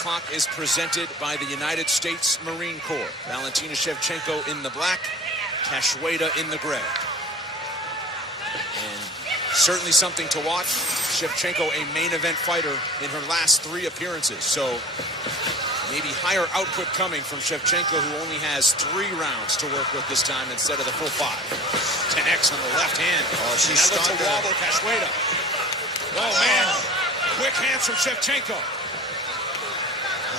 clock is presented by the United States Marine Corps. Valentina Shevchenko in the black, Cachoeira in the gray. And certainly something to watch. Shevchenko, a main event fighter in her last 3 appearances. So maybe higher output coming from Shevchenko, who only has 3 rounds to work with this time instead of the full 5. 10X on the left hand. Oh, she's stunned. That looks a wobble, Cachoeira. Oh, man. Quick hands from Shevchenko.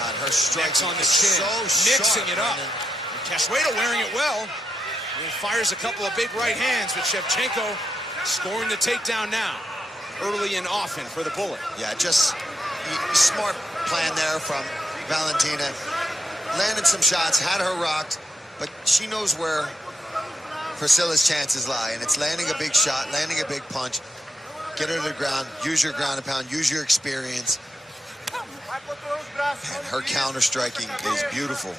God, her strikes on the chin. So mixing sharp, it up. Cachoeira wearing it well. And fires a couple of big right hands, but Shevchenko scoring the takedown now. Early and often for the bullet. Yeah, just smart plan there from Valentina. Landed some shots, had her rocked, but she knows where Priscilla's chances lie, and it's landing a big shot, landing a big punch. Get her to the ground, use your ground and pound, use your experience. And her counter-striking is beautiful.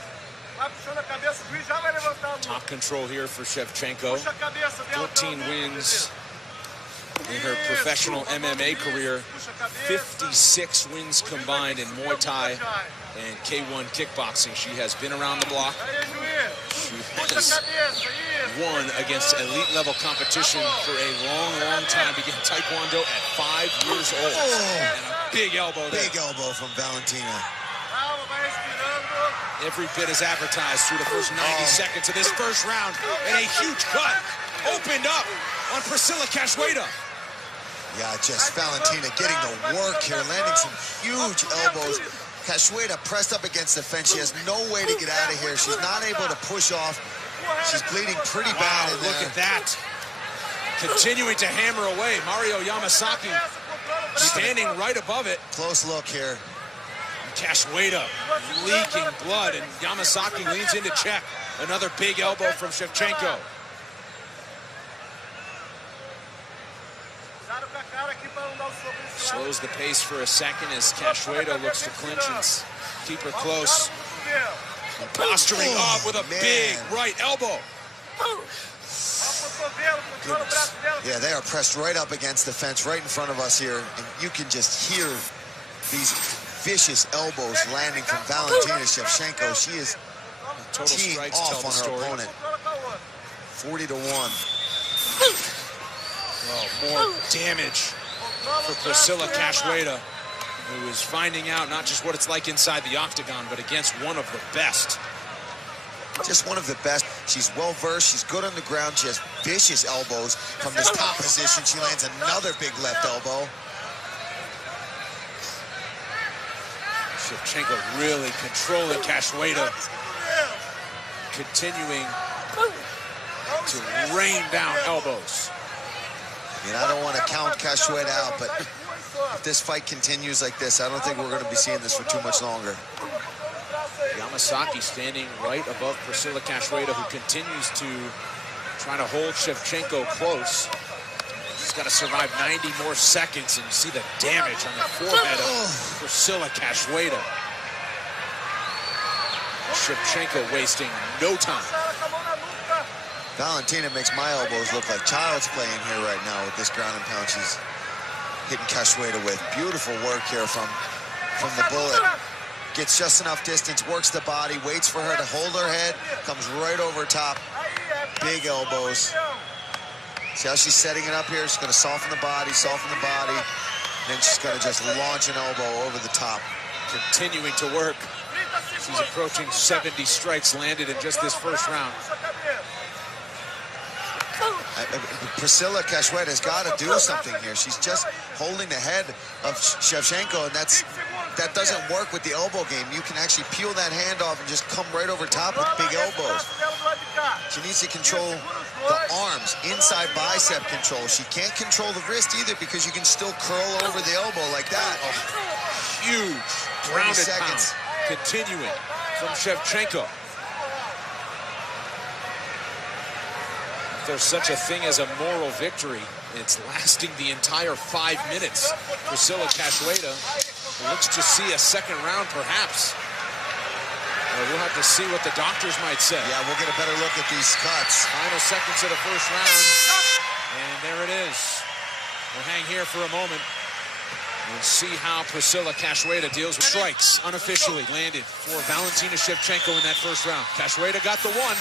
Top control here for Shevchenko. 14 wins in her professional MMA career. 56 wins combined in Muay Thai and K1 kickboxing. She has been around the block. She has won against elite level competition for a long, long time. Began Taekwondo at 5 years old. And a big elbow there. Big elbow from Valentina. Every bit as advertised through the first 90 seconds of this first round. And a huge cut opened up on Priscilla Cachoeira. Yeah, just Valentina getting the work here, landing some huge elbows. Cachoeira pressed up against the fence. She has no way to get out of here. She's not able to push off. She's bleeding pretty bad in there. Look at that. Continuing to hammer away. Mario Yamasaki standing right above it. Close look here. Cachoeira leaking blood, and Yamasaki leans into check. Another big elbow from Shevchenko. Slows the pace for a second as Cachoeira looks to clinch and keep her close. And posturing up with a big right elbow. Goodness. Yeah, they are pressed right up against the fence right in front of us here, and you can just hear these vicious elbows landing from Valentina Shevchenko. She is teeing off on her opponent. 40-1. Oh, more damage for Priscilla Cachoeira, who is finding out not just what it's like inside the octagon, but against one of the best. Just one of the best. She's well-versed. She's good on the ground. She has vicious elbows from this top position. She lands another big left elbow. Shevchenko really controlling Cachoeira, continuing to rain down elbows. I mean, I don't want to count Cachoeira out, but if this fight continues like this, I don't think we're going to be seeing this for too much longer. Yamasaki standing right above Priscilla Cachoeira, who continues to try to hold Shevchenko close. She's got to survive 90 more seconds, and you see the damage on the forehead of Priscilla Cachoeira. Shevchenko wasting no time. Valentina makes my elbows look like child's play in here right now with this ground and pound she's hitting Cachoeira with. Beautiful work here from the bullet. Gets just enough distance, works the body, waits for her to hold her head, comes right over top. Big elbows. See how she's setting it up here? She's going to soften the body, then she's going to just launch an elbow over the top. Continuing to work. She's approaching 70 strikes landed in just this first round. Priscilla Cachoeira has got to do something here. She's just holding the head of Shevchenko, and that doesn't work with the elbow game. You can actually peel that hand off and just come right over top with big elbows. She needs to control the arms, inside bicep control. She can't control the wrist either because you can still curl over the elbow like that. Oh, huge grounded seconds. Continuing from Shevchenko. If there's such a thing as a moral victory, it's lasting the entire 5 minutes. Priscilla Cachoeira looks to see a second round, perhaps. We'll have to see what the doctors might say. Yeah, we'll get a better look at these cuts. Final seconds of the first round. And there it is. We'll hang here for a moment. And see how Priscilla Cachoeira deals with strikes. Unofficially landed for Valentina Shevchenko in that first round. Cachoeira got the one.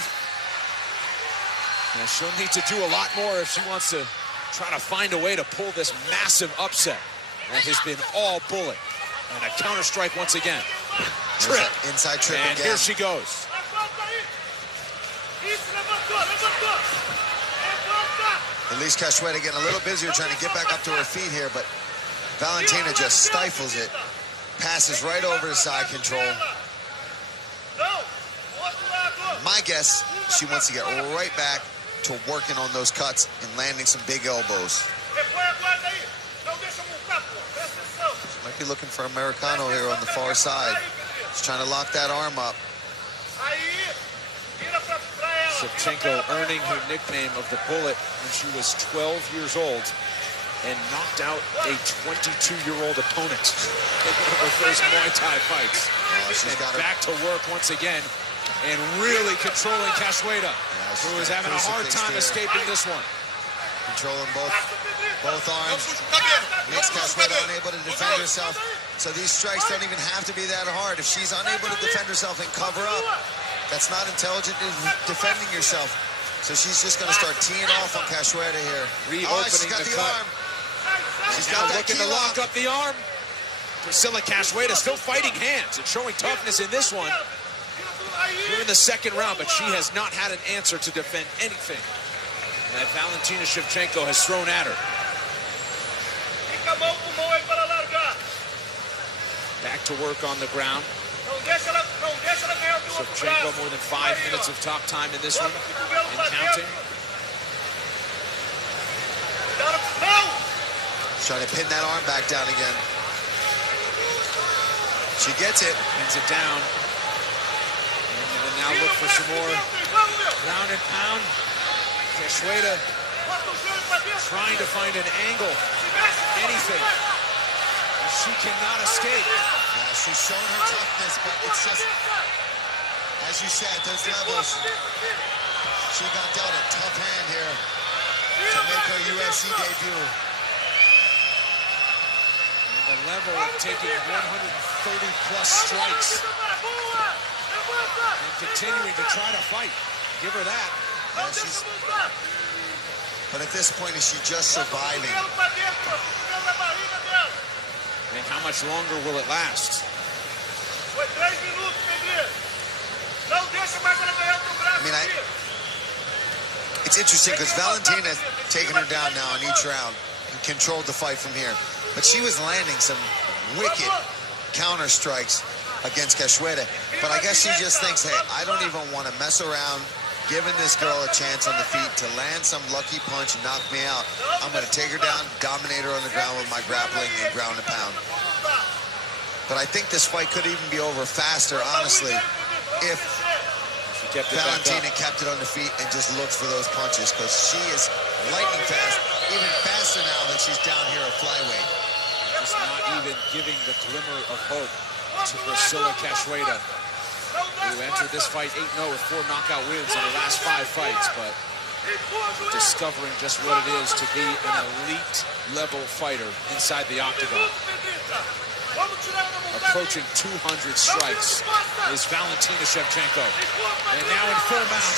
Now she'll need to do a lot more if she wants to try to find a way to pull this massive upset. That has been all bullet. And a counter strike once again. Trip. Inside trip and again. Here she goes. At least Cachoeira getting a little busier trying to get back up to her feet here, but Valentina just stifles it. Passes right over to side control. My guess, she wants to get right back to working on those cuts and landing some big elbows. She might be looking for Americano here on the far side. She's trying to lock that arm up. Shevchenko earning her nickname of the Bullet when she was 12 years old and knocked out a 22-year-old opponent in one of her first Muay Thai fights. She's got back to work once again and really controlling Cachoeira, who is having a hard time escaping this one. Controlling both arms. Makes Cachoeira unable to defend herself. So these strikes don't even have to be that hard. If she's unable to defend herself and cover up, that's not intelligent in defending yourself. So she's just going to start teeing off on Cachoeira here. Reopening the cut. She's now looking to lock up the arm. Priscilla Cachoeira still fighting hands and showing toughness in this one. We're in the second round, but she has not had an answer to defend anything that Valentina Shevchenko has thrown at her. Back to work on the ground. Shevchenko more than 5 minutes of top time in this one and counting. She's trying to pin that arm back down again. She gets it. Pins it down. And will now look for some more ground and pound. Cachoeira trying to find an angle, anything. She cannot escape. Yeah, she's shown her toughness, but it's just, as you said, those levels. She got dealt a tough hand here to make her UFC debut. And the level of taking 130-plus strikes and continuing to try to fight. Give her that. Yeah, but at this point, is she just surviving? And how much longer will it last? I mean, it's interesting because Valentina's taking her down now in each round and controlled the fight from here. But she was landing some wicked counter strikes against Cachoeira. But I guess she just thinks, hey, I don't even want to mess around giving this girl a chance on the feet to land some lucky punch and knock me out. I'm going to take her down, dominate her on the ground with my grappling and ground and pound. But I think this fight could even be over faster, honestly, if Valentina kept it on the feet and just looked for those punches, because she is lightning fast, even faster now that she's down here at flyweight. Just not even giving the glimmer of hope to Priscilla Cachoeira, who entered this fight 8-0 with 4 knockout wins in her last 5 fights, but discovering just what it is to be an elite level fighter inside the octagon. Approaching 200 strikes is Valentina Shevchenko. And now in full mount.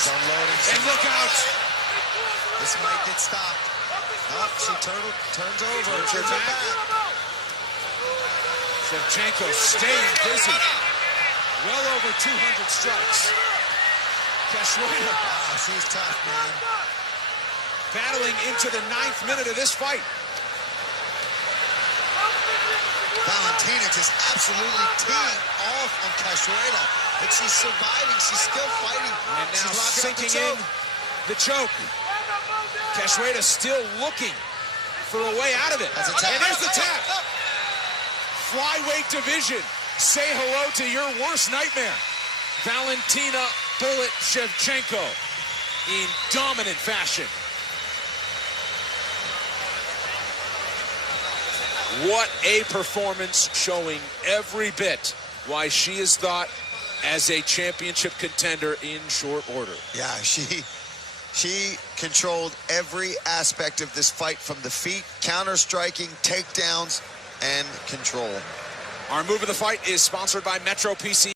And look out! This might get stopped. Oh, she turns over. Turns her back. Shevchenko staying busy. Well over 200 strikes. Cachoeira. Wow, she's tough, man. Battling into the 9th minute of this fight. Valentina just absolutely teeing off on Cachoeira, but she's surviving. She's still fighting. And now sinking in the choke. Cachoeira still looking for a way out of it. And there's the tap. Flyweight division. Say hello to your worst nightmare. Valentina Bullet Shevchenko in dominant fashion. What a performance, showing every bit why she is thought as a championship contender in short order. Yeah, she controlled every aspect of this fight, from the feet, counter-striking, takedowns, and control. Our move of the fight is sponsored by Metro PC.